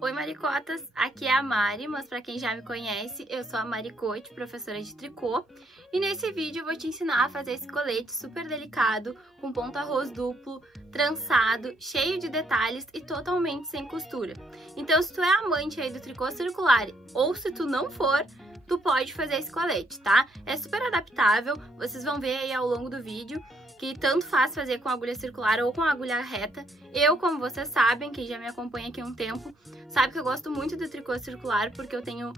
Oi, maricotas! Aqui é a Mari, mas pra quem já me conhece, eu sou a Maricote, professora de tricô. E nesse vídeo eu vou te ensinar a fazer esse colete super delicado, com ponto arroz duplo, trançado, cheio de detalhes e totalmente sem costura. Então, se tu é amante aí do tricô circular, ou se tu não for, tu pode fazer esse colete, tá? É super adaptável, vocês vão ver aí ao longo do vídeo que tanto faz fazer com agulha circular ou com agulha reta. Eu, como vocês sabem, quem já me acompanha aqui há um tempo, sabe que eu gosto muito do tricô circular porque eu tenho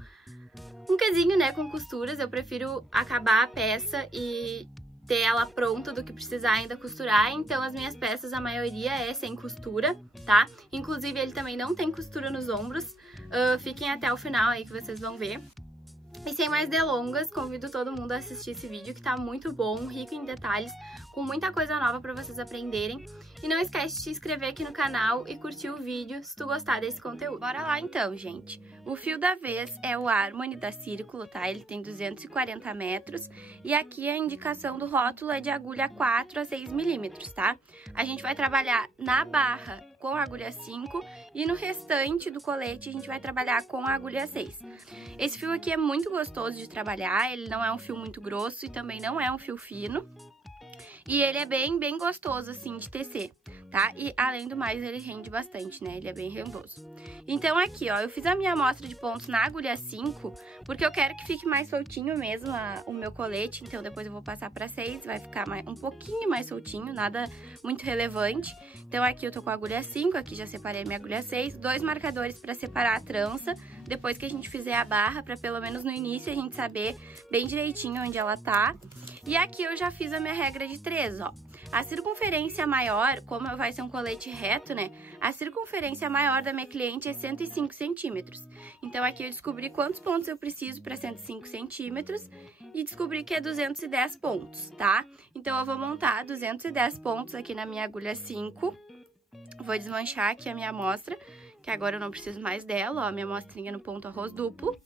um quesinho, né, com costuras. Eu prefiro acabar a peça e ter ela pronta do que precisar ainda costurar. Então as minhas peças, a maioria é sem costura, tá? Inclusive ele também não tem costura nos ombros. Fiquem até o final aí que vocês vão ver. E sem mais delongas, convido todo mundo a assistir esse vídeo que tá muito bom, rico em detalhes, com muita coisa nova pra vocês aprenderem. E não esquece de se inscrever aqui no canal e curtir o vídeo se tu gostar desse conteúdo. Bora lá então, gente! O fio da vez é o Harmony da Círculo, tá? Ele tem 240 metros e aqui a indicação do rótulo é de agulha 4 a 6 milímetros, tá? A gente vai trabalhar na barra com a agulha 5 e no restante do colete a gente vai trabalhar com a agulha 6. Esse fio aqui é muito gostoso de trabalhar, ele não é um fio muito grosso e também não é um fio fino. E ele é bem gostoso, assim, de tecer, tá? E, além do mais, ele rende bastante, né? Ele é bem rendoso. Então, aqui, ó, eu fiz a minha amostra de pontos na agulha 5, porque eu quero que fique mais soltinho mesmo o meu colete. Então, depois eu vou passar pra 6, vai ficar um pouquinho mais soltinho, nada muito relevante. Então, aqui eu tô com a agulha 5, aqui já separei minha agulha 6, 2 marcadores pra separar a trança, depois que a gente fizer a barra, pra pelo menos no início a gente saber bem direitinho onde ela tá. E aqui eu já fiz a minha regra de 3, ó. A circunferência maior, como vai ser um colete reto, né? A circunferência maior da minha cliente é 105 centímetros. Então, aqui eu descobri quantos pontos eu preciso para 105 centímetros e descobri que é 210 pontos, tá? Então, eu vou montar 210 pontos aqui na minha agulha 5. Vou desmanchar aqui a minha amostra, que agora eu não preciso mais dela, ó, a minha amostrinha no ponto arroz duplo.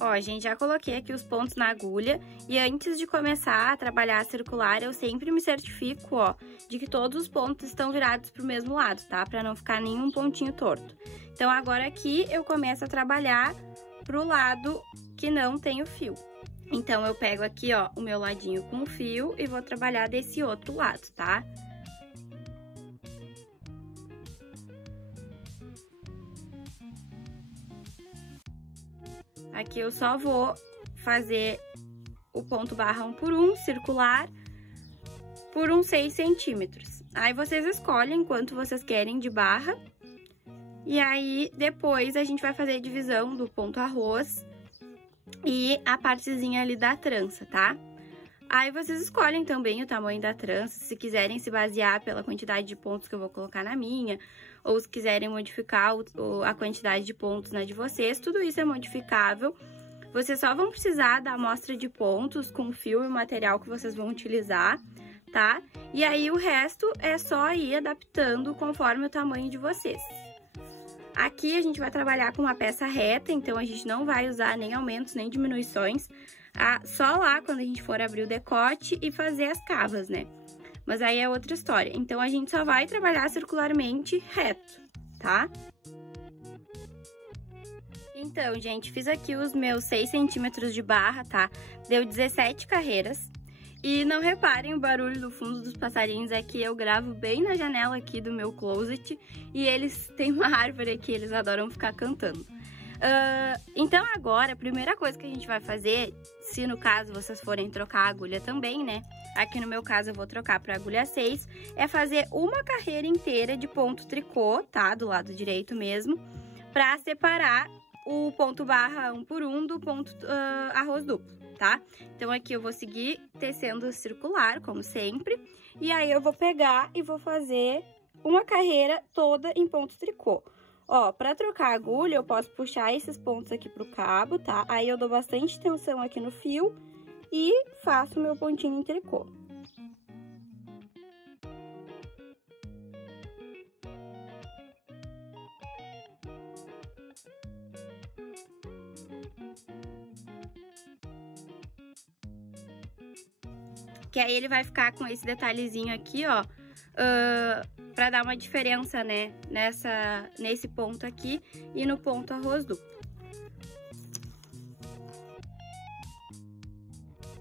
Ó, gente, já coloquei aqui os pontos na agulha e antes de começar a trabalhar a circular, eu sempre me certifico, ó, de que todos os pontos estão virados pro mesmo lado, tá? Pra não ficar nenhum pontinho torto. Então, agora aqui eu começo a trabalhar pro lado que não tem o fio. Então, eu pego aqui, ó, o meu ladinho com o fio e vou trabalhar desse outro lado, tá? Aqui eu só vou fazer o ponto barra 1 por 1, circular, por uns 6 centímetros. Aí vocês escolhem quanto vocês querem de barra. E aí, depois, a gente vai fazer a divisão do ponto arroz e a partezinha ali da trança, tá? Aí vocês escolhem também o tamanho da trança, se quiserem se basear pela quantidade de pontos que eu vou colocar na minha, ou se quiserem modificar a quantidade de pontos na de vocês, tudo isso é modificável. Vocês só vão precisar da amostra de pontos com o fio e o material que vocês vão utilizar, tá? E aí o resto é só ir adaptando conforme o tamanho de vocês. Aqui a gente vai trabalhar com uma peça reta, então a gente não vai usar nem aumentos nem diminuições, só lá quando a gente for abrir o decote e fazer as cavas, né? Mas aí é outra história. Então, a gente só vai trabalhar circularmente reto, tá? Então, gente, fiz aqui os meus 6 centímetros de barra, tá? Deu 17 carreiras. E não reparem o barulho do fundo dos passarinhos, é que eu gravo bem na janela aqui do meu closet. E eles têm uma árvore aqui, eles adoram ficar cantando. Então, agora, a primeira coisa que a gente vai fazer, se no caso vocês forem trocar a agulha também, né? Aqui no meu caso eu vou trocar para agulha 6, é fazer uma carreira inteira de ponto tricô, tá? Do lado direito mesmo, para separar o ponto barra 1 por 1 do ponto arroz duplo, tá? Então, aqui eu vou seguir tecendo circular, como sempre, e aí eu vou pegar e vou fazer uma carreira toda em ponto tricô. Ó, pra trocar a agulha, eu posso puxar esses pontos aqui pro cabo, tá? Aí eu dou bastante tensão aqui no fio e faço meu pontinho em tricô. Que aí ele vai ficar com esse detalhezinho aqui, ó, pra dar uma diferença, né, nesse ponto aqui e no ponto arroz duplo.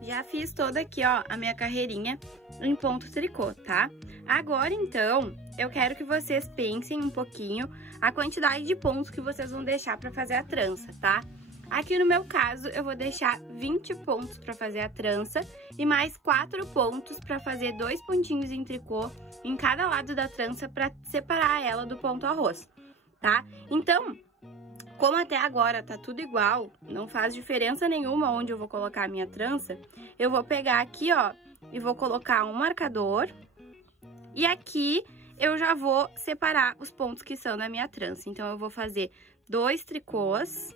Já fiz toda aqui, ó, a minha carreirinha em ponto tricô, tá? Agora, então, eu quero que vocês pensem um pouquinho a quantidade de pontos que vocês vão deixar pra fazer a trança, tá? Aqui no meu caso, eu vou deixar 20 pontos pra fazer a trança e mais 4 pontos pra fazer 2 pontinhos em tricô em cada lado da trança pra separar ela do ponto arroz, tá? Então, como até agora tá tudo igual, não faz diferença nenhuma onde eu vou colocar a minha trança, eu vou pegar aqui, ó, e vou colocar um marcador e aqui eu já vou separar os pontos que são da minha trança. Então, eu vou fazer 2 tricôs.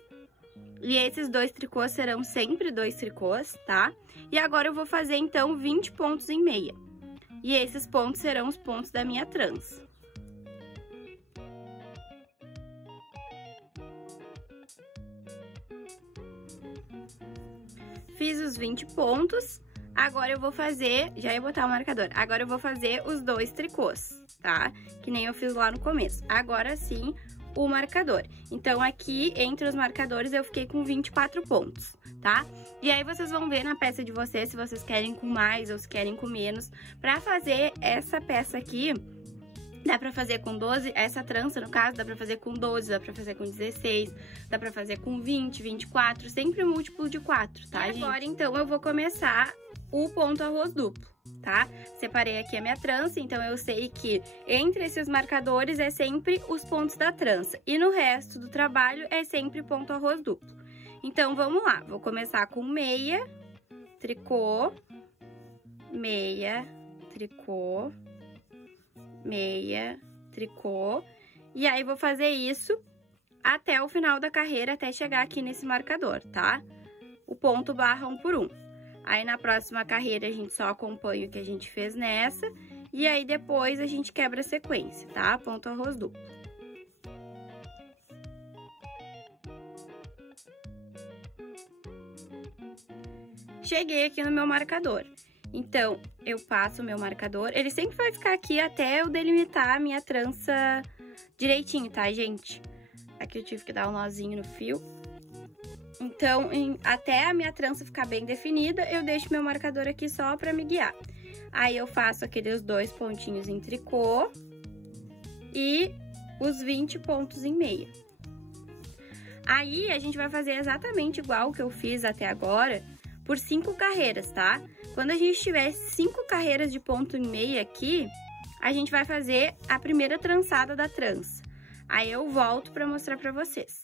E esses 2 tricôs serão sempre 2 tricôs, tá? E agora eu vou fazer, então, 20 pontos em meia. E esses pontos serão os pontos da minha trança. Fiz os 20 pontos. Agora eu vou fazer, já ia botar o marcador, agora eu vou fazer os 2 tricôs, tá? Que nem eu fiz lá no começo. Agora sim, o marcador. Então, aqui, entre os marcadores, eu fiquei com 24 pontos, tá? E aí, vocês vão ver na peça de vocês se vocês querem com mais ou se querem com menos. Pra fazer essa peça aqui, dá pra fazer com 12, essa trança, no caso, dá pra fazer com 12, dá pra fazer com 16, dá pra fazer com 20, 24, sempre múltiplo de 4, tá, gente? Agora, então, eu vou começar o ponto arroz duplo, tá? Separei aqui a minha trança, então eu sei que entre esses marcadores é sempre os pontos da trança e no resto do trabalho é sempre ponto arroz duplo. Então, vamos lá, vou começar com meia, tricô, meia, tricô, meia, tricô, e aí vou fazer isso até o final da carreira, até chegar aqui nesse marcador, tá? O ponto barra 1 por 1. Aí, na próxima carreira, a gente só acompanha o que a gente fez nessa. E aí, depois, a gente quebra a sequência, tá? Ponto arroz duplo. Cheguei aqui no meu marcador. Então, eu passo o meu marcador. Ele sempre vai ficar aqui até eu delimitar a minha trança direitinho, tá, gente? Aqui eu tive que dar um nozinho no fio. Então, até a minha trança ficar bem definida, eu deixo meu marcador aqui só pra me guiar. Aí, eu faço aqueles 2 pontinhos em tricô e os 20 pontos em meia. Aí, a gente vai fazer exatamente igual que eu fiz até agora, por 5 carreiras, tá? Quando a gente tiver 5 carreiras de ponto em meia aqui, a gente vai fazer a primeira trançada da trança. Aí, eu volto pra mostrar pra vocês.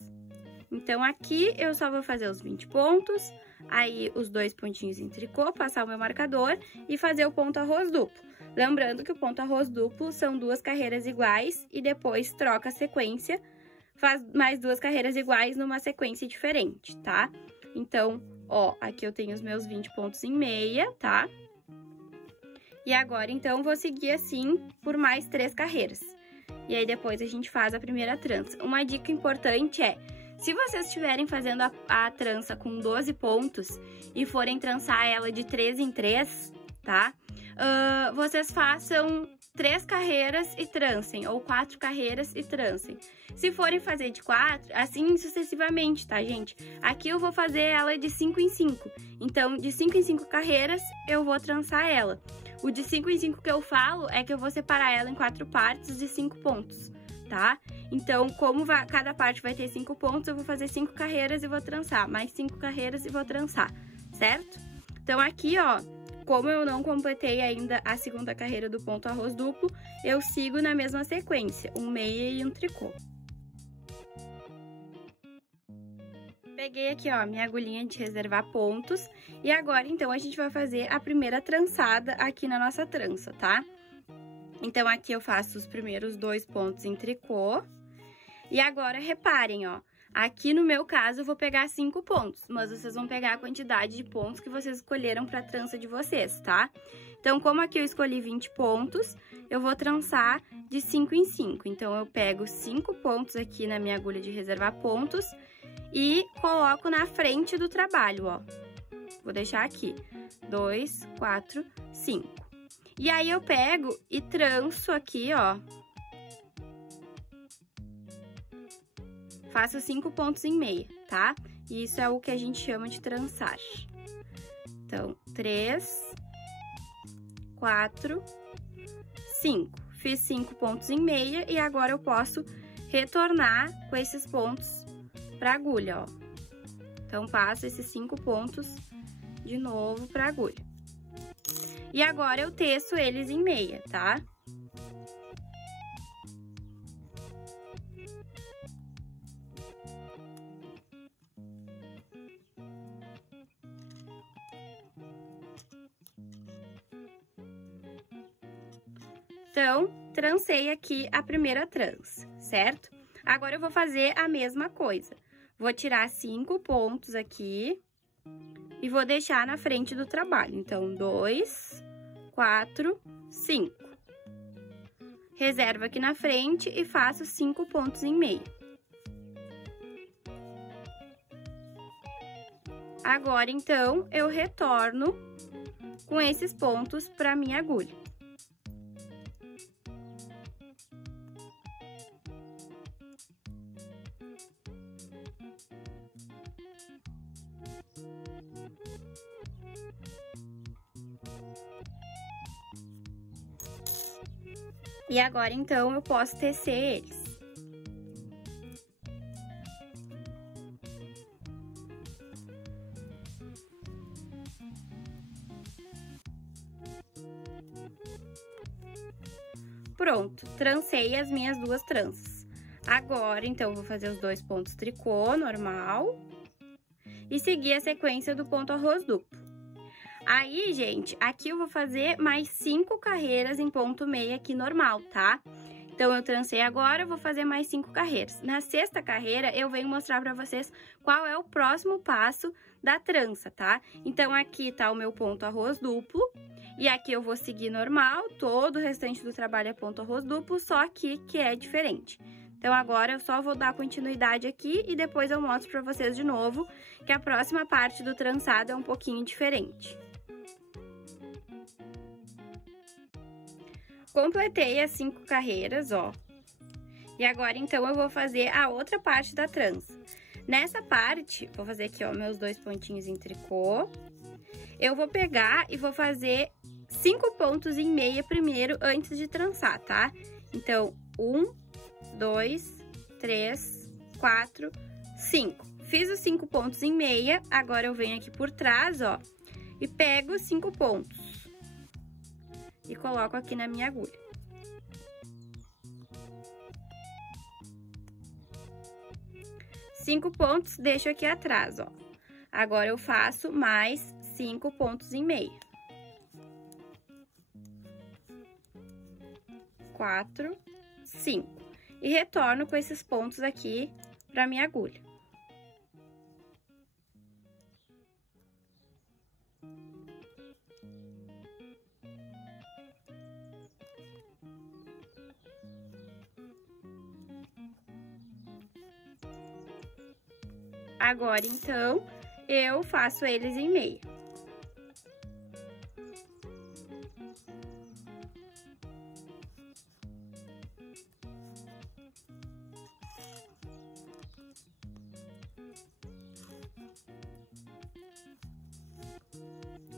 Então, aqui eu só vou fazer os 20 pontos, aí os 2 pontinhos em tricô, passar o meu marcador e fazer o ponto arroz duplo. Lembrando que o ponto arroz duplo são 2 carreiras iguais e depois troca a sequência, faz mais 2 carreiras iguais numa sequência diferente, tá? Então, ó, aqui eu tenho os meus 20 pontos em meia, tá? E agora, então, vou seguir assim por mais 3 carreiras. E aí, depois a gente faz a primeira trança. Uma dica importante é: se vocês estiverem fazendo a trança com 12 pontos e forem trançar ela de 3 em 3, tá? Vocês façam 3 carreiras e trancem, ou 4 carreiras e trancem. Se forem fazer de 4, assim sucessivamente, tá, gente? Aqui eu vou fazer ela de 5 em 5. Então, de 5 em 5 carreiras, eu vou trançar ela. O de 5 em 5 que eu falo é que eu vou separar ela em 4 partes de 5 pontos, tá? Então, como cada parte vai ter 5 pontos, eu vou fazer 5 carreiras e vou trançar, mais 5 carreiras e vou trançar, certo? Então, aqui, ó, como eu não completei ainda a segunda carreira do ponto arroz duplo, eu sigo na mesma sequência, um meia e um tricô. Peguei aqui, ó, minha agulhinha de reservar pontos, e agora, então, a gente vai fazer a primeira trançada aqui na nossa trança, tá? Então, aqui eu faço os primeiros 2 pontos em tricô. E agora, reparem, ó, aqui no meu caso eu vou pegar 5 pontos, mas vocês vão pegar a quantidade de pontos que vocês escolheram pra trança de vocês, tá? Então, como aqui eu escolhi 20 pontos, eu vou trançar de 5 em 5. Então, eu pego 5 pontos aqui na minha agulha de reservar pontos e coloco na frente do trabalho, ó. Vou deixar aqui. 2, 4, 5. E aí, eu pego e tranço aqui, ó. Faço 5 pontos em meia, tá? Isso é o que a gente chama de trançar. Então, 3, 4, 5. Fiz 5 pontos em meia e agora eu posso retornar com esses pontos pra agulha, ó. Então, passo esses 5 pontos de novo pra agulha. E agora eu teço eles em meia, tá? Então, trancei aqui a primeira trança, certo? Agora, eu vou fazer a mesma coisa. Vou tirar 5 pontos aqui e vou deixar na frente do trabalho. Então, 2, 4, 5. Reservo aqui na frente e faço 5 pontos em meia. Agora, então, eu retorno com esses pontos para minha agulha. E agora, então, eu posso tecer eles. Pronto, trancei as minhas duas tranças. Agora, então, eu vou fazer os 2 pontos tricô normal e seguir a sequência do ponto arroz duplo. Aí, gente, aqui eu vou fazer mais 5 carreiras em ponto meio aqui normal, tá? Então, eu trancei agora, eu vou fazer mais 5 carreiras. Na 6ª carreira, eu venho mostrar pra vocês qual é o próximo passo da trança, tá? Então, aqui tá o meu ponto arroz duplo. E aqui eu vou seguir normal, todo o restante do trabalho é ponto arroz duplo, só aqui que é diferente. Então, agora eu só vou dar continuidade aqui e depois eu mostro pra vocês de novo que a próxima parte do trançado é um pouquinho diferente. Completei as 5 carreiras, ó. E agora, então, eu vou fazer a outra parte da trança. Nessa parte, vou fazer aqui, ó, meus 2 pontinhos em tricô. Eu vou pegar e vou fazer 5 pontos em meia primeiro, antes de trançar, tá? Então, 1, 2, 3, 4, 5. Fiz os 5 pontos em meia, agora eu venho aqui por trás, ó, e pego os 5 pontos. E coloco aqui na minha agulha. Cinco pontos, deixo aqui atrás, ó. Agora, eu faço mais 5 pontos em meia. 4, 5. E retorno com esses pontos aqui pra minha agulha. Agora, então, eu faço eles em meia.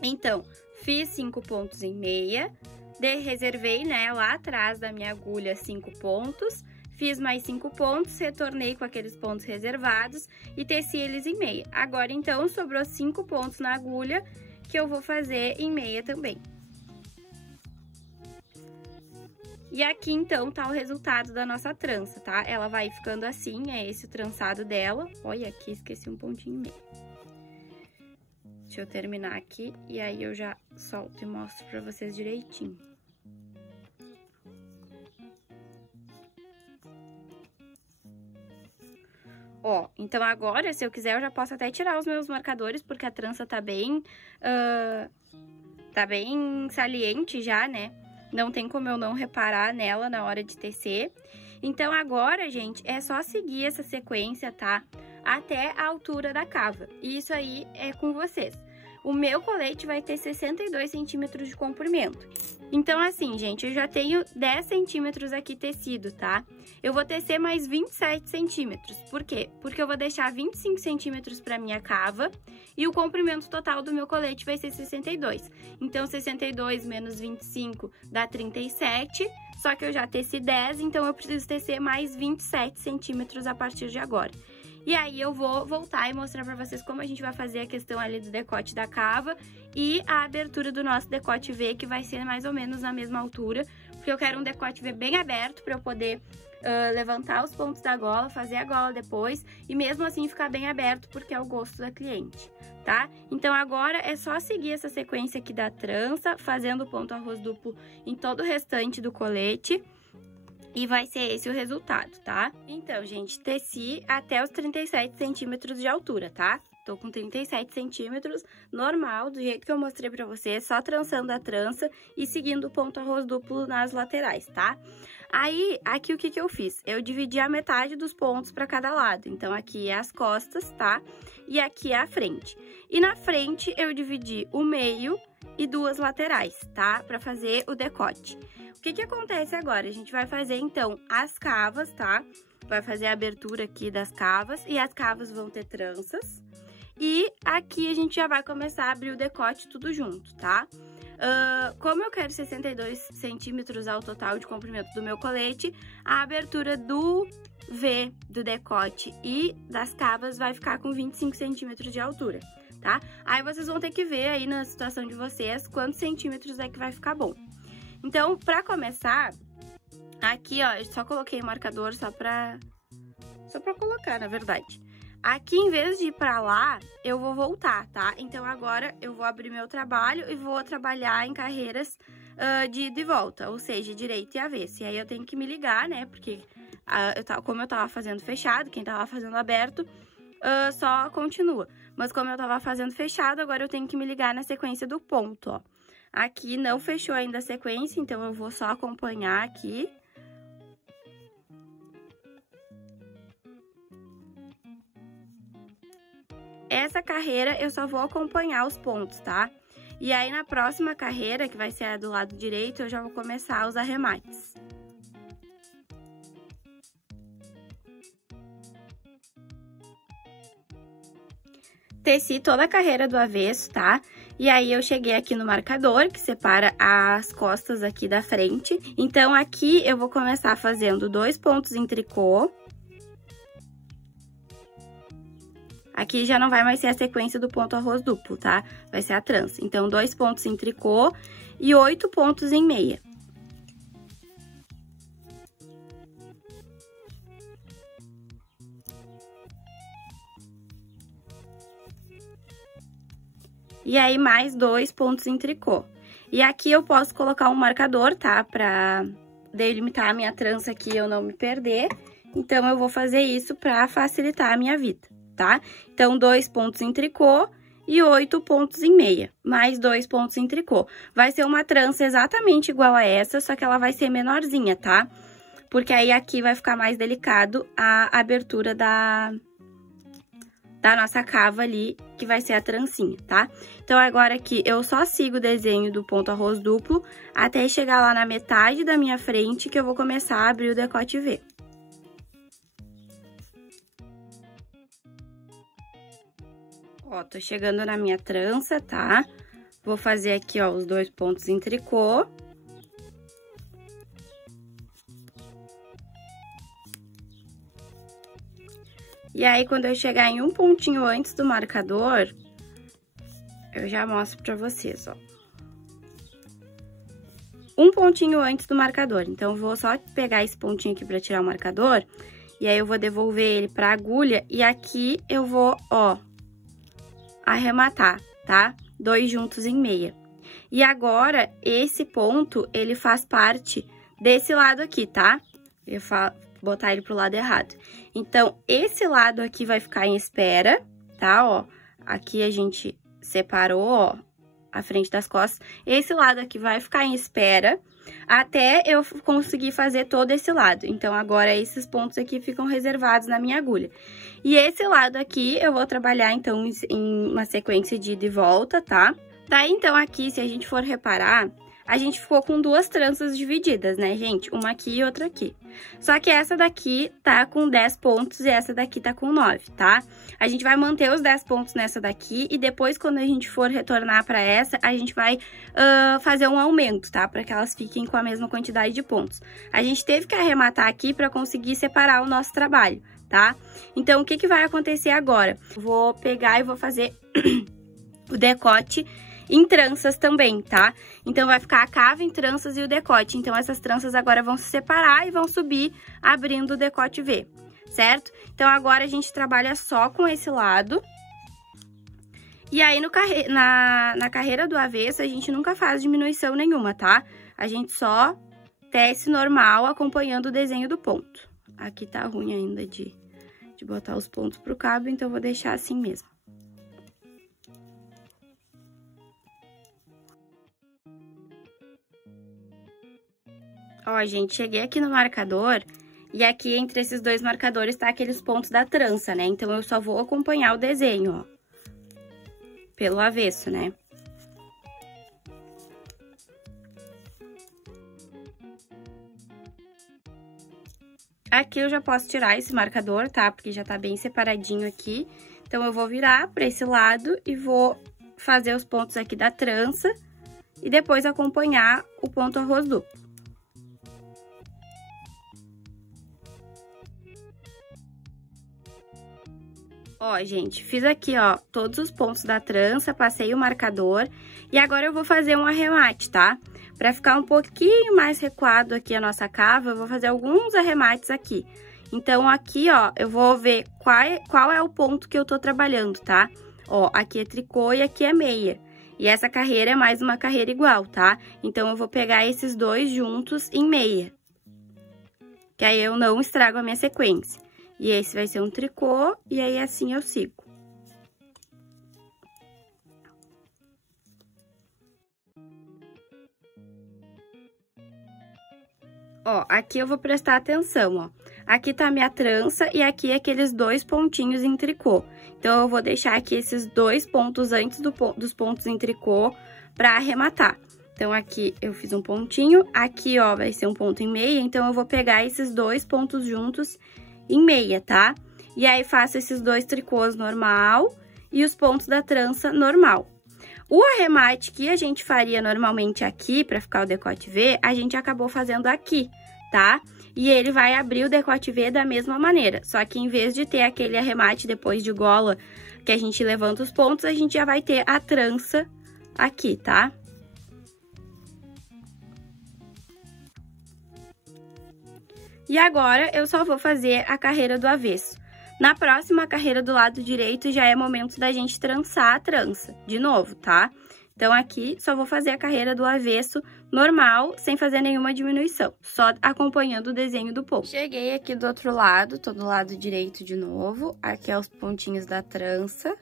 Então, fiz 5 pontos em meia, reservei, né, lá atrás da minha agulha 5 pontos, fiz mais 5 pontos, retornei com aqueles pontos reservados e teci eles em meia. Agora, então, sobrou 5 pontos na agulha que eu vou fazer em meia também. E aqui, então, tá o resultado da nossa trança, tá? Ela vai ficando assim, é esse o trançado dela. Olha, aqui esqueci um pontinho em meio. Deixa eu terminar aqui e aí eu já solto e mostro pra vocês direitinho. Ó, então agora, se eu quiser, eu já posso até tirar os meus marcadores, porque a trança tá bem saliente já, né? Não tem como eu não reparar nela na hora de tecer. Então, agora, gente, é só seguir essa sequência, tá? Até a altura da cava. E isso aí é com vocês. o meu colete vai ter 62 centímetros de comprimento. Então, assim, gente, eu já tenho 10 centímetros aqui tecido, tá? Eu vou tecer mais 27 centímetros. Por quê? Porque eu vou deixar 25 centímetros para minha cava e o comprimento total do meu colete vai ser 62. Então, 62 menos 25 dá 37, só que eu já teci 10, então eu preciso tecer mais 27 centímetros a partir de agora. E aí eu vou voltar e mostrar pra vocês como a gente vai fazer a questão ali do decote da cava e a abertura do nosso decote V, que vai ser mais ou menos na mesma altura, porque eu quero um decote V bem aberto pra eu poder levantar os pontos da gola, fazer a gola depois e mesmo assim ficar bem aberto, porque é o gosto da cliente, tá? Então agora é só seguir essa sequência aqui da trança, fazendo o ponto arroz duplo em todo o restante do colete. E vai ser esse o resultado, tá? Então, gente, teci até os 37 centímetros de altura, tá? Tô com 37 centímetros, normal, do jeito que eu mostrei pra vocês, só trançando a trança e seguindo o ponto arroz duplo nas laterais, tá? Aí, aqui o que que eu fiz? Eu dividi a metade dos pontos pra cada lado. Então, aqui é as costas, tá? E aqui é a frente. E na frente, eu dividi o meio e duas laterais, tá? Pra fazer o decote. O que que acontece agora? A gente vai fazer, então, as cavas, tá? Vai fazer a abertura aqui das cavas e as cavas vão ter tranças. E aqui a gente já vai começar a abrir o decote tudo junto, tá? Como eu quero 62 centímetros ao total de comprimento do meu colete, a abertura do V do decote e das cavas vai ficar com 25 centímetros de altura, tá? Aí vocês vão ter que ver aí na situação de vocês quantos centímetros é que vai ficar bom. Então, pra começar, aqui, ó, eu só coloquei o marcador só pra colocar, na verdade. Aqui, em vez de ir pra lá, eu vou voltar, tá? Então, agora eu vou abrir meu trabalho e vou trabalhar em carreiras de ida e volta, ou seja, direito e avesso. E aí, eu tenho que me ligar, né? Porque, como eu tava fazendo fechado, quem tava fazendo aberto, só continua. Mas como eu tava fazendo fechado, agora eu tenho que me ligar na sequência do ponto, ó. Aqui não fechou ainda a sequência, então eu vou só acompanhar aqui. Essa carreira eu só vou acompanhar os pontos, tá? E aí na próxima carreira, que vai ser a do lado direito, eu já vou começar os arremates. Teci toda a carreira do avesso, tá? E aí, eu cheguei aqui no marcador, que separa as costas aqui da frente. Então, aqui eu vou começar fazendo 2 pontos em tricô. Aqui já não vai mais ser a sequência do ponto arroz duplo, tá? Vai ser a trança. Então, 2 pontos em tricô e 8 pontos em meia. E aí, mais 2 pontos em tricô. E aqui eu posso colocar um marcador, tá? Pra delimitar a minha trança aqui e eu não me perder. Então, eu vou fazer isso pra facilitar a minha vida, tá? Então, 2 pontos em tricô e 8 pontos em meia. Mais 2 pontos em tricô. Vai ser uma trança exatamente igual a essa, só que ela vai ser menorzinha, tá? Porque aí, aqui vai ficar mais delicado a abertura da nossa cava ali, que vai ser a trancinha, tá? Então, agora aqui, eu só sigo o desenho do ponto arroz duplo até chegar lá na metade da minha frente, que eu vou começar a abrir o decote V. Ó, tô chegando na minha trança, tá? Vou fazer aqui, ó, os 2 pontos em tricô. E aí, quando eu chegar em um pontinho antes do marcador, eu já mostro pra vocês, ó. Um pontinho antes do marcador. Então, eu vou só pegar esse pontinho aqui pra tirar o marcador. E aí, eu vou devolver ele pra agulha. E aqui, eu vou, ó, arrematar, tá? 2 juntos em meia. E agora, esse ponto, ele faz parte desse lado aqui, tá? Eu botar ele pro lado errado. Então, esse lado aqui vai ficar em espera, tá? Ó, aqui a gente separou, ó, a frente das costas. Esse lado aqui vai ficar em espera até eu conseguir fazer todo esse lado. Então, agora esses pontos aqui ficam reservados na minha agulha. E esse lado aqui eu vou trabalhar, então, em uma sequência de ida e volta, tá? Daí, então, aqui, se a gente for reparar, a gente ficou com duas tranças divididas, né, gente? Uma aqui e outra aqui. Só que essa daqui tá com 10 pontos e essa daqui tá com 9, tá? A gente vai manter os 10 pontos nessa daqui e depois, quando a gente for retornar pra essa, a gente vai fazer um aumento, tá? Pra que elas fiquem com a mesma quantidade de pontos. A gente teve que arrematar aqui pra conseguir separar o nosso trabalho, tá? Então, o que que vai acontecer agora? Vou pegar e vou fazer o decote em tranças também, tá? Então, vai ficar a cava em tranças e o decote. Então, essas tranças agora vão se separar e vão subir abrindo o decote V, certo? Então, agora a gente trabalha só com esse lado. E aí, na carreira do avesso, a gente nunca faz diminuição nenhuma, tá? A gente só tece normal acompanhando o desenho do ponto. Aqui tá ruim ainda de botar os pontos pro cabo, então eu vou deixar assim mesmo. Ó, gente, cheguei aqui no marcador e aqui entre esses dois marcadores tá aqueles pontos da trança, né? Então, eu só vou acompanhar o desenho, ó, pelo avesso, né? Aqui eu já posso tirar esse marcador, tá? Porque já tá bem separadinho aqui. Então, eu vou virar pra esse lado e vou fazer os pontos aqui da trança e depois acompanhar o ponto arroz duplo. Ó, gente, fiz aqui, ó, todos os pontos da trança, passei o marcador e agora eu vou fazer um arremate, tá? Pra ficar um pouquinho mais recuado aqui a nossa cava, eu vou fazer alguns arremates aqui. Então, aqui, ó, eu vou ver qual é o ponto que eu tô trabalhando, tá? Ó, aqui é tricô e aqui é meia. E essa carreira é mais uma carreira igual, tá? Então, eu vou pegar esses dois juntos em meia. Que aí eu não estrago a minha sequência. E esse vai ser um tricô, e aí assim eu sigo. Ó, aqui eu vou prestar atenção, ó. Aqui tá a minha trança e aqui aqueles dois pontinhos em tricô. Então, eu vou deixar aqui esses dois pontos antes dos pontos em tricô pra arrematar. Então, aqui eu fiz um pontinho, aqui, ó, vai ser um ponto em meia, então eu vou pegar esses dois pontos juntos em meia, tá? E aí, faço esses dois tricôs normal e os pontos da trança normal. O arremate que a gente faria normalmente aqui, pra ficar o decote V, a gente acabou fazendo aqui, tá? E ele vai abrir o decote V da mesma maneira, só que em vez de ter aquele arremate depois de gola, que a gente levanta os pontos, a gente já vai ter a trança aqui, tá? E agora, eu só vou fazer a carreira do avesso. Na próxima carreira do lado direito, já é momento da gente trançar a trança, de novo, tá? Então, aqui, só vou fazer a carreira do avesso normal, sem fazer nenhuma diminuição, só acompanhando o desenho do ponto. Cheguei aqui do outro lado, tô do lado direito de novo, aqui é os pontinhos da trança.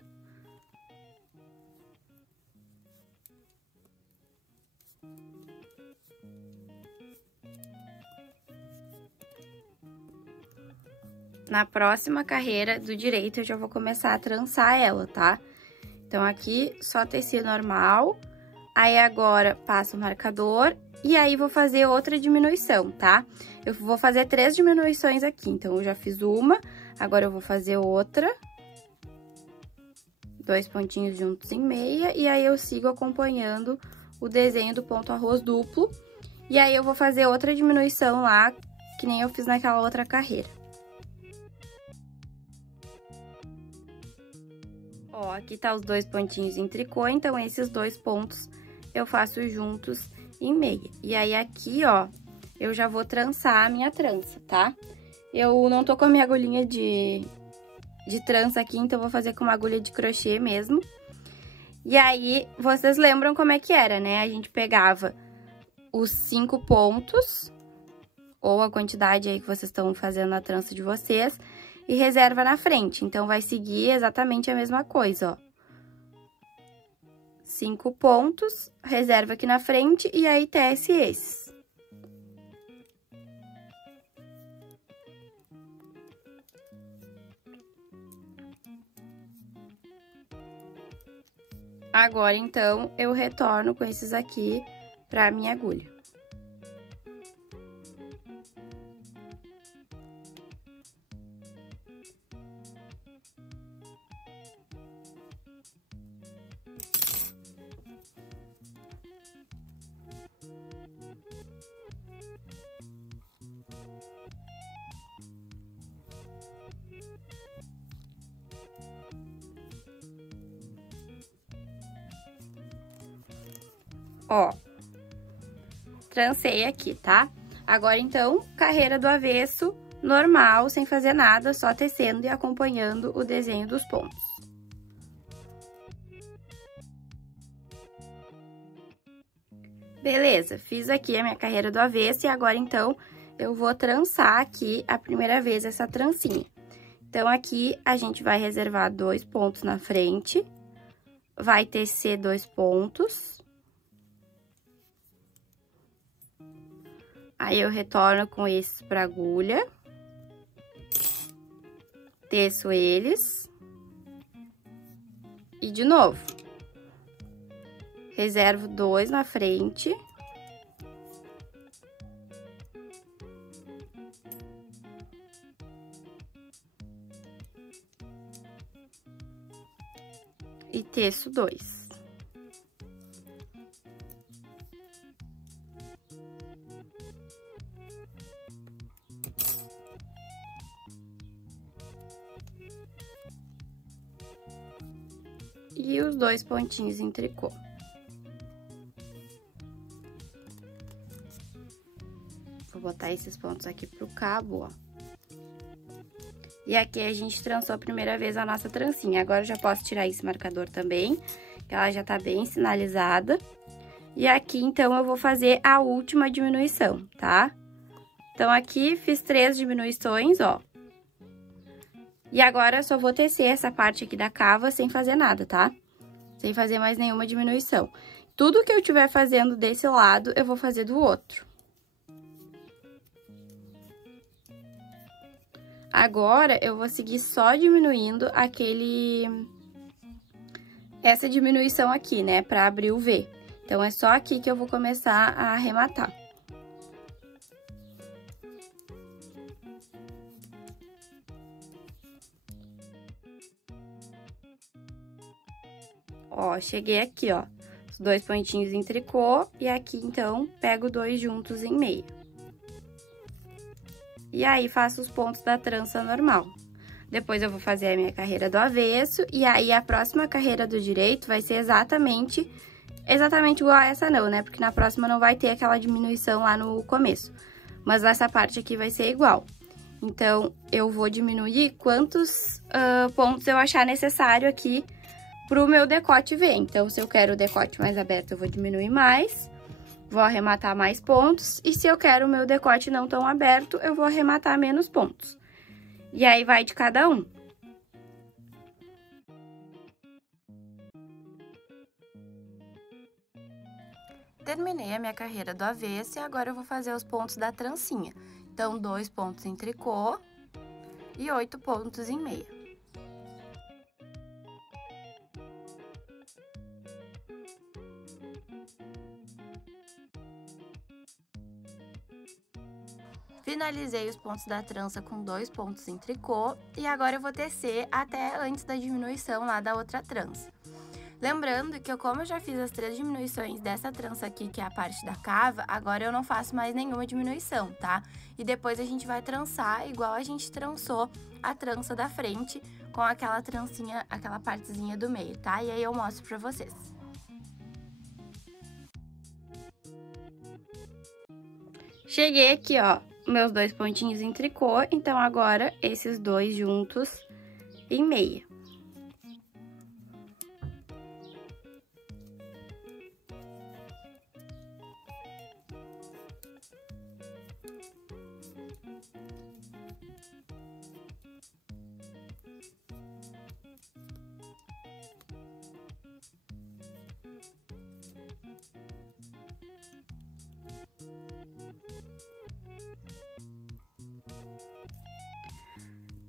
Na próxima carreira do direito, eu já vou começar a trançar ela, tá? Então, aqui, só tecido normal. Aí, agora, passo o marcador e aí vou fazer outra diminuição, tá? Eu vou fazer 3 diminuições aqui. Então, eu já fiz uma, agora eu vou fazer outra. 2 pontinhos juntos em meia e aí eu sigo acompanhando o desenho do ponto arroz duplo. E aí, eu vou fazer outra diminuição lá, que nem eu fiz naquela outra carreira. Ó, aqui tá os dois pontinhos em tricô, então esses dois pontos eu faço juntos em meia. E aí, aqui, ó, eu já vou trançar a minha trança, tá? Eu não tô com a minha agulhinha de trança aqui, então vou fazer com uma agulha de crochê mesmo. E aí, vocês lembram como é que era, né? A gente pegava os 5 pontos, ou a quantidade aí que vocês estão fazendo na trança de vocês, e reserva na frente. Então, vai seguir exatamente a mesma coisa, ó. 5 pontos, reserva aqui na frente e aí tece esses. Agora, então, eu retorno com esses aqui pra minha agulha. Ó, trancei aqui, tá? Agora, então, carreira do avesso, normal, sem fazer nada, só tecendo e acompanhando o desenho dos pontos. Beleza, fiz aqui a minha carreira do avesso e agora, então, eu vou trançar aqui a primeira vez essa trancinha. Então, aqui, a gente vai reservar 2 pontos na frente, vai tecer 2 pontos. Aí, eu retorno com esses pra agulha. Teço eles. E de novo. Reservo 2 na frente. E teço 2. E os 2 pontinhos em tricô. Vou botar esses pontos aqui pro cabo, ó. E aqui a gente trançou a primeira vez a nossa trancinha. Agora eu já posso tirar esse marcador também, que ela já tá bem sinalizada. E aqui, então, eu vou fazer a última diminuição, tá? Então, aqui fiz 3 diminuições, ó. E agora, eu só vou tecer essa parte aqui da cava sem fazer nada, tá? Sem fazer mais nenhuma diminuição. Tudo que eu estiver fazendo desse lado, eu vou fazer do outro. Agora, eu vou seguir só diminuindo essa diminuição aqui, né? Pra abrir o V. Então, é só aqui que eu vou começar a arrematar. Ó, cheguei aqui, ó, os 2 pontinhos em tricô, e aqui, então, pego 2 juntos em meio. E aí, faço os pontos da trança normal. Depois, eu vou fazer a minha carreira do avesso, e aí, a próxima carreira do direito vai ser exatamente igual a essa não, né? Porque na próxima não vai ter aquela diminuição lá no começo. Mas essa parte aqui vai ser igual. Então, eu vou diminuir quantos pontos eu achar necessário aqui pro meu decote ver. Então, se eu quero o decote mais aberto, eu vou diminuir mais, vou arrematar mais pontos. E se eu quero o meu decote não tão aberto, eu vou arrematar menos pontos. E aí, vai de cada um. Terminei a minha carreira do avesso e agora eu vou fazer os pontos da trancinha. Então, 2 pontos em tricô e 8 pontos em meia. Finalizei os pontos da trança com 2 pontos em tricô e agora eu vou tecer até antes da diminuição lá da outra trança. Lembrando que como eu já fiz as 3 diminuições dessa trança aqui, que é a parte da cava, agora eu não faço mais nenhuma diminuição, tá? E depois a gente vai trançar igual a gente trançou a trança da frente com aquela trancinha, aquela partezinha do meio, tá? E aí eu mostro pra vocês. Cheguei aqui, ó, meus 2 pontinhos em tricô, então agora esses 2 juntos em meia.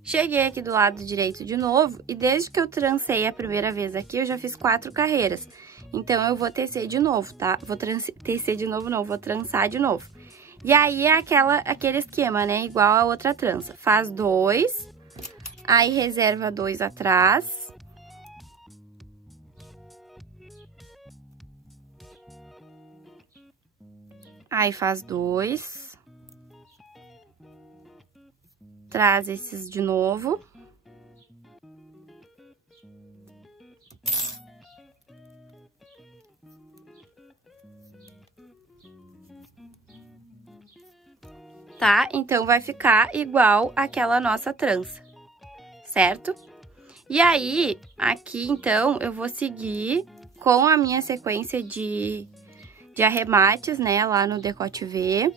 Cheguei aqui do lado direito de novo e desde que eu trancei a primeira vez aqui, eu já fiz 4 carreiras. Então, eu vou tecer de novo, tá? Tecer de novo não, vou trançar de novo. E aí, é aquele esquema, né? Igual a outra trança. Faz 2, aí reserva 2 atrás. Aí, faz 2. Traz esses de novo. Tá? Então, vai ficar igual aquela nossa trança, certo? E aí, aqui, então, eu vou seguir com a minha sequência de arremates, né, lá no decote V.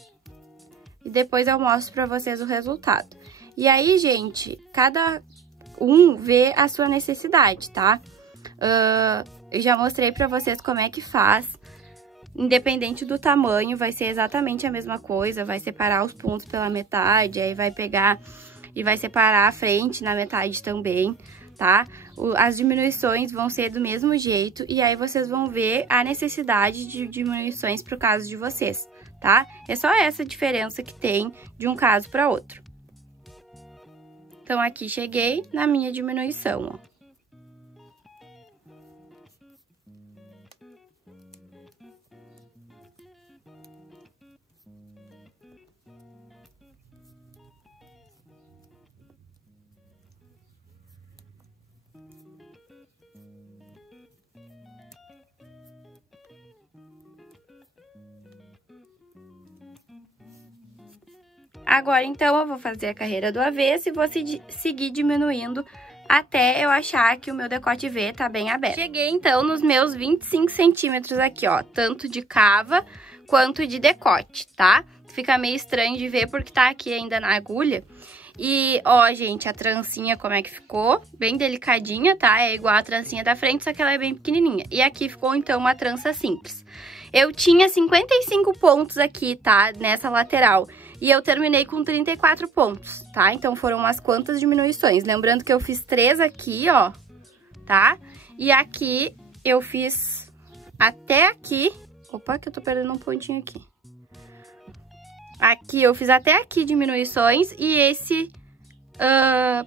E depois eu mostro pra vocês o resultado. E aí, gente, cada um vê a sua necessidade, tá? Eu já mostrei pra vocês como é que faz. Independente do tamanho, vai ser exatamente a mesma coisa. Vai separar os pontos pela metade, aí vai pegar e vai separar a frente na metade também, tá? As diminuições vão ser do mesmo jeito e aí vocês vão ver a necessidade de diminuições pro caso de vocês, tá? É só essa diferença que tem de um caso para outro. Então, aqui cheguei na minha diminuição, ó. Agora, então, eu vou fazer a carreira do avesso e vou seguir diminuindo até eu achar que o meu decote V tá bem aberto. Cheguei, então, nos meus 25 centímetros aqui, ó, tanto de cava quanto de decote, tá? Fica meio estranho de ver porque tá aqui ainda na agulha. E, ó, gente, a trancinha como é que ficou? Bem delicadinha, tá? É igual a trancinha da frente, só que ela é bem pequenininha. E aqui ficou, então, uma trança simples. Eu tinha 55 pontos aqui, tá? Nessa lateral. E eu terminei com 34 pontos, tá? Então, foram umas quantas diminuições. Lembrando que eu fiz 3 aqui, ó, tá? E aqui eu fiz até aqui... Opa, que eu tô perdendo um pontinho aqui. Aqui eu fiz até aqui diminuições e esse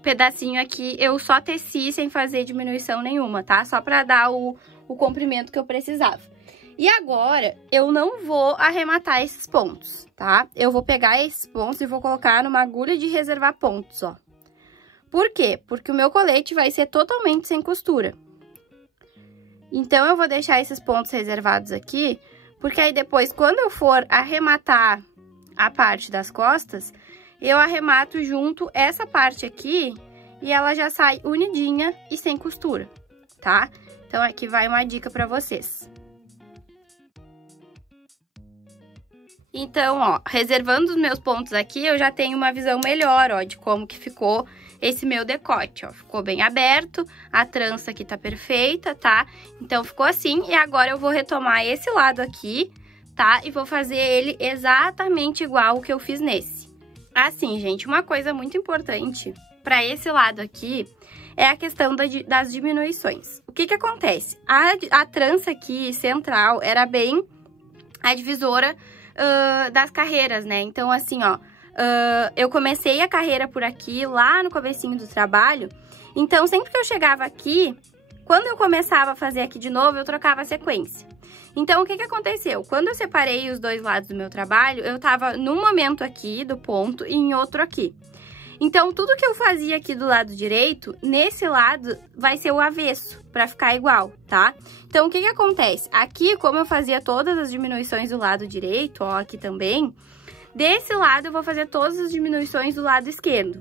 pedacinho aqui eu só teci sem fazer diminuição nenhuma, tá? Só pra dar o comprimento que eu precisava. E agora, eu não vou arrematar esses pontos, tá? Eu vou pegar esses pontos e vou colocar numa agulha de reservar pontos, ó. Por quê? Porque o meu colete vai ser totalmente sem costura. Então, eu vou deixar esses pontos reservados aqui, porque aí depois, quando eu for arrematar a parte das costas, eu arremato junto essa parte aqui e ela já sai unidinha e sem costura, tá? Então, aqui vai uma dica pra vocês. Então, ó, reservando os meus pontos aqui, eu já tenho uma visão melhor, ó, de como que ficou esse meu decote, ó. Ficou bem aberto, a trança aqui tá perfeita, tá? Então, ficou assim, e agora eu vou retomar esse lado aqui, tá? E vou fazer ele exatamente igual o que eu fiz nesse. Assim, gente, uma coisa muito importante pra esse lado aqui é a questão das diminuições. O que que acontece? A trança aqui, central, era bem a divisora das carreiras, né? Então, assim, ó, eu comecei a carreira por aqui, lá no comecinho do trabalho. Então, sempre que eu chegava aqui, quando eu começava a fazer aqui de novo, eu trocava a sequência. Então, o que que aconteceu? Quando eu separei os dois lados do meu trabalho, eu tava num momento aqui do ponto e em outro aqui. Então, tudo que eu fazia aqui do lado direito, nesse lado vai ser o avesso, pra ficar igual, tá? Então, o que que acontece? Aqui, como eu fazia todas as diminuições do lado direito, ó, aqui também, desse lado eu vou fazer todas as diminuições do lado esquerdo.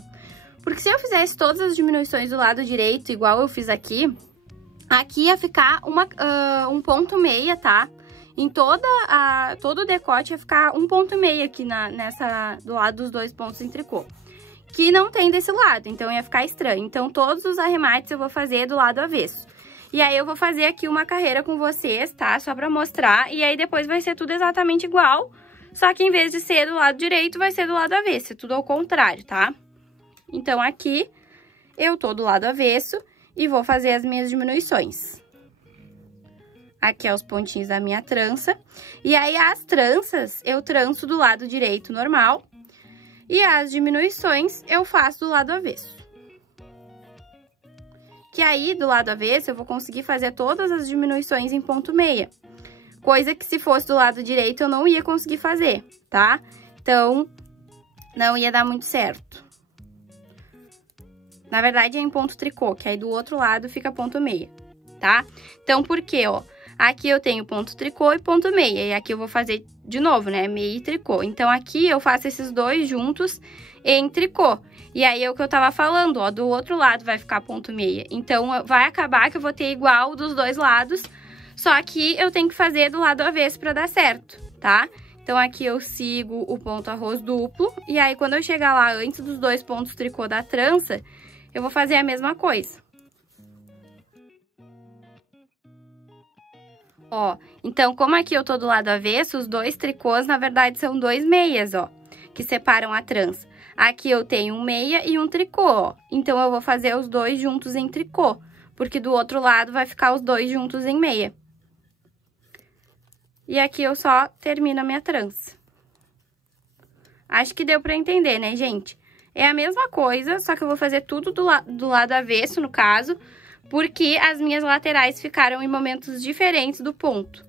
Porque se eu fizesse todas as diminuições do lado direito, igual eu fiz aqui, aqui ia ficar um ponto meia, tá? Em todo o decote ia ficar um ponto meia aqui do lado dos dois pontos em tricô. Que não tem desse lado, então ia ficar estranho. Então, todos os arremates eu vou fazer do lado avesso. E aí, eu vou fazer aqui uma carreira com vocês, tá? Só pra mostrar. E aí, depois vai ser tudo exatamente igual. Só que em vez de ser do lado direito, vai ser do lado avesso. É tudo ao contrário, tá? Então, aqui, eu tô do lado avesso e vou fazer as minhas diminuições. Aqui é os pontinhos da minha trança. E aí, as tranças eu tranço do lado direito normal. E as diminuições eu faço do lado avesso. Que aí, do lado avesso, eu vou conseguir fazer todas as diminuições em ponto meia. Coisa que se fosse do lado direito eu não ia conseguir fazer, tá? Então, não ia dar muito certo. Na verdade, é em ponto tricô, que aí do outro lado fica ponto meia, tá? Então, por quê, ó? Aqui eu tenho ponto tricô e ponto meia, e aqui eu vou fazer de novo, né? Meia e tricô. Então, aqui eu faço esses dois juntos em tricô. E aí, é o que eu tava falando, ó, do outro lado vai ficar ponto meia. Então, vai acabar que eu vou ter igual dos dois lados, só que eu tenho que fazer do lado avesso pra dar certo, tá? Então, aqui eu sigo o ponto arroz duplo, e aí, quando eu chegar lá antes dos dois pontos tricô da trança, eu vou fazer a mesma coisa. Ó, então, como aqui eu tô do lado avesso, os dois tricôs, na verdade, são dois meias, ó, que separam a trança. Aqui eu tenho um meia e um tricô, ó. Então, eu vou fazer os dois juntos em tricô, porque do outro lado vai ficar os dois juntos em meia. E aqui eu só termino a minha trança. Acho que deu pra entender, né, gente? É a mesma coisa, só que eu vou fazer tudo do lado avesso, no caso, porque as minhas laterais ficaram em momentos diferentes do ponto.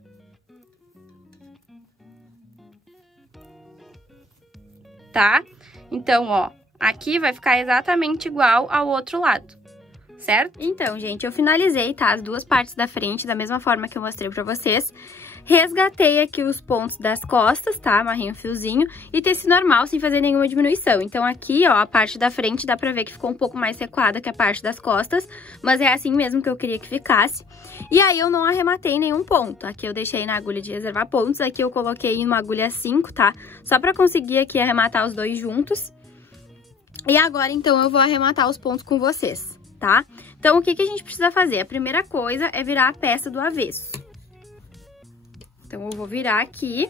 Tá? Então, ó, aqui vai ficar exatamente igual ao outro lado, certo? Então, gente, eu finalizei, tá? As duas partes da frente, da mesma forma que eu mostrei pra vocês. Resgatei aqui os pontos das costas, tá? Amarrei um fiozinho e teci normal, sem fazer nenhuma diminuição. Então, aqui, ó, a parte da frente dá pra ver que ficou um pouco mais recuada que a parte das costas, mas é assim mesmo que eu queria que ficasse. E aí, eu não arrematei nenhum ponto. Aqui eu deixei na agulha de reservar pontos, aqui eu coloquei numa agulha 5, tá? Só pra conseguir aqui arrematar os dois juntos. E agora, então, eu vou arrematar os pontos com vocês, tá? Então, o que que a gente precisa fazer? A primeira coisa é virar a peça do avesso. Então, eu vou virar aqui,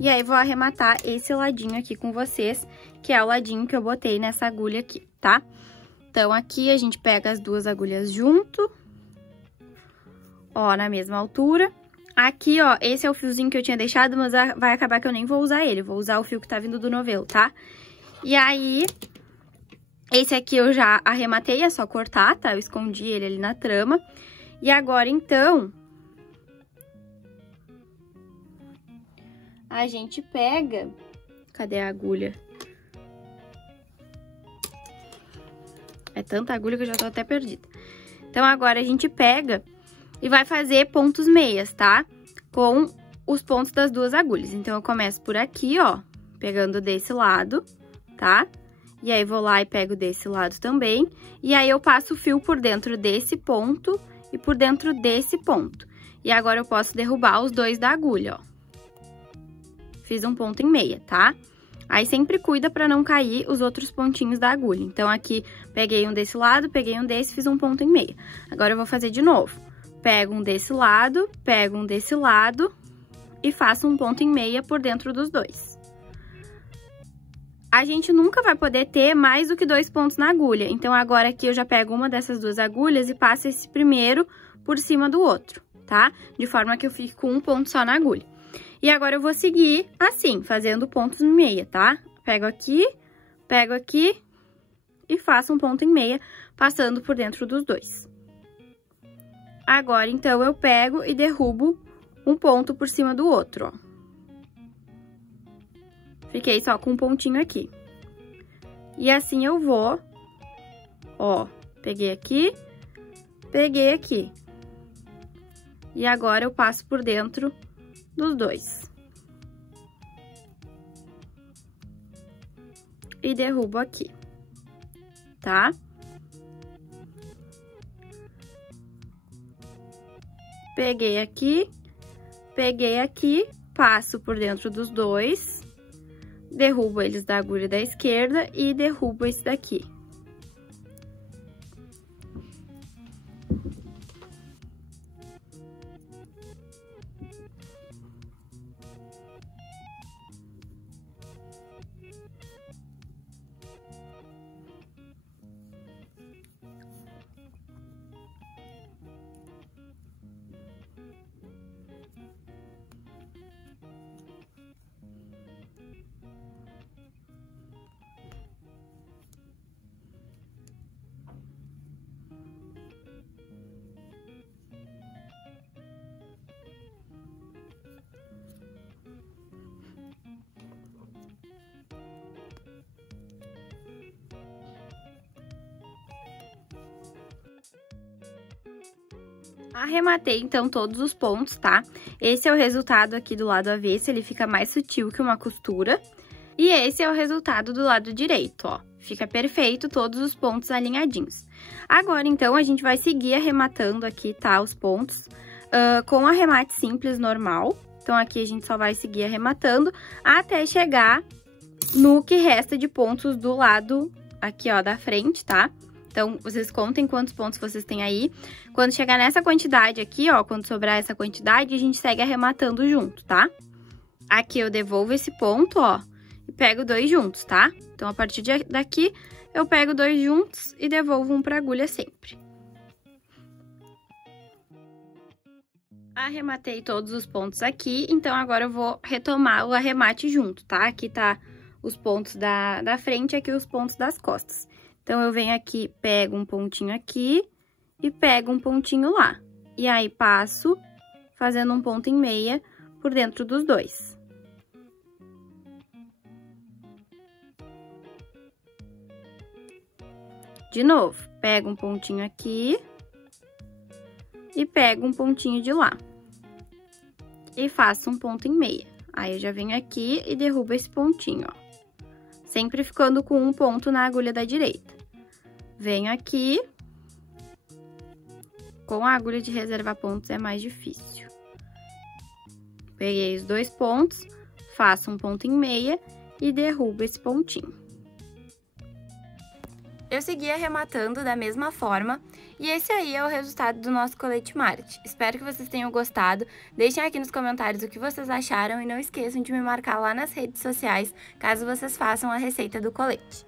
e aí vou arrematar esse ladinho aqui com vocês, que é o ladinho que eu botei nessa agulha aqui, tá? Então, aqui a gente pega as duas agulhas junto, ó, na mesma altura. Aqui, ó, esse é o fiozinho que eu tinha deixado, mas vai acabar que eu nem vou usar ele, vou usar o fio que tá vindo do novelo, tá? E aí, esse aqui eu já arrematei, é só cortar, tá? Eu escondi ele ali na trama. E agora, então, a gente pega... Cadê a agulha? É tanta agulha que eu já tô até perdida. Então, agora a gente pega e vai fazer pontos meias, tá? Com os pontos das duas agulhas. Então, eu começo por aqui, ó, pegando desse lado, tá? E aí, vou lá e pego desse lado também. E aí, eu passo o fio por dentro desse ponto e por dentro desse ponto. E agora, eu posso derrubar os dois da agulha, ó. Fiz um ponto em meia, tá? Aí, sempre cuida pra não cair os outros pontinhos da agulha. Então, aqui, peguei um desse lado, peguei um desse, fiz um ponto em meia. Agora, eu vou fazer de novo. Pego um desse lado, pego um desse lado e faço um ponto em meia por dentro dos dois. A gente nunca vai poder ter mais do que 2 pontos na agulha. Então, agora aqui eu já pego uma dessas duas agulhas e passo esse primeiro por cima do outro, tá? De forma que eu fique com um ponto só na agulha. E agora, eu vou seguir assim, fazendo pontos em meia, tá? Pego aqui e faço um ponto em meia, passando por dentro dos dois. Agora, então, eu pego e derrubo um ponto por cima do outro, ó. Fiquei só com um pontinho aqui. E assim eu vou, ó, peguei aqui. E agora, eu passo por dentro dos dois. E derrubo aqui, tá? Peguei aqui, passo por dentro dos dois, derrubo eles da agulha da esquerda e derrubo esse daqui. Arrematei, então, todos os pontos, tá? Esse é o resultado aqui do lado avesso, ele fica mais sutil que uma costura. E esse é o resultado do lado direito, ó. Fica perfeito, todos os pontos alinhadinhos. Agora, então, a gente vai seguir arrematando aqui, tá? Os pontos com arremate simples normal. Então, aqui a gente só vai seguir arrematando até chegar no que resta de pontos do lado aqui, ó, da frente, tá? Então, vocês contem quantos pontos vocês têm aí. Quando chegar nessa quantidade aqui, ó, quando sobrar essa quantidade, a gente segue arrematando junto, tá? Aqui eu devolvo esse ponto, ó, e pego 2 juntos, tá? Então, a partir daqui, eu pego 2 juntos e devolvo um pra agulha sempre. Arrematei todos os pontos aqui, então agora eu vou retomar o arremate junto, tá? Aqui tá os pontos da frente e aqui os pontos das costas. Então, eu venho aqui, pego um pontinho aqui e pego um pontinho lá. E aí, passo fazendo um ponto em meia por dentro dos dois. De novo, pego um pontinho aqui e pego um pontinho de lá. E faço um ponto em meia. Aí, eu já venho aqui e derrubo esse pontinho, ó. Sempre ficando com um ponto na agulha da direita. Venho aqui. Com a agulha de reservar pontos é mais difícil. Peguei os 2 pontos, faço um ponto em meia e derrubo esse pontinho. Eu segui arrematando da mesma forma e esse aí é o resultado do nosso colete Marte. Espero que vocês tenham gostado, deixem aqui nos comentários o que vocês acharam e não esqueçam de me marcar lá nas redes sociais, caso vocês façam a receita do colete.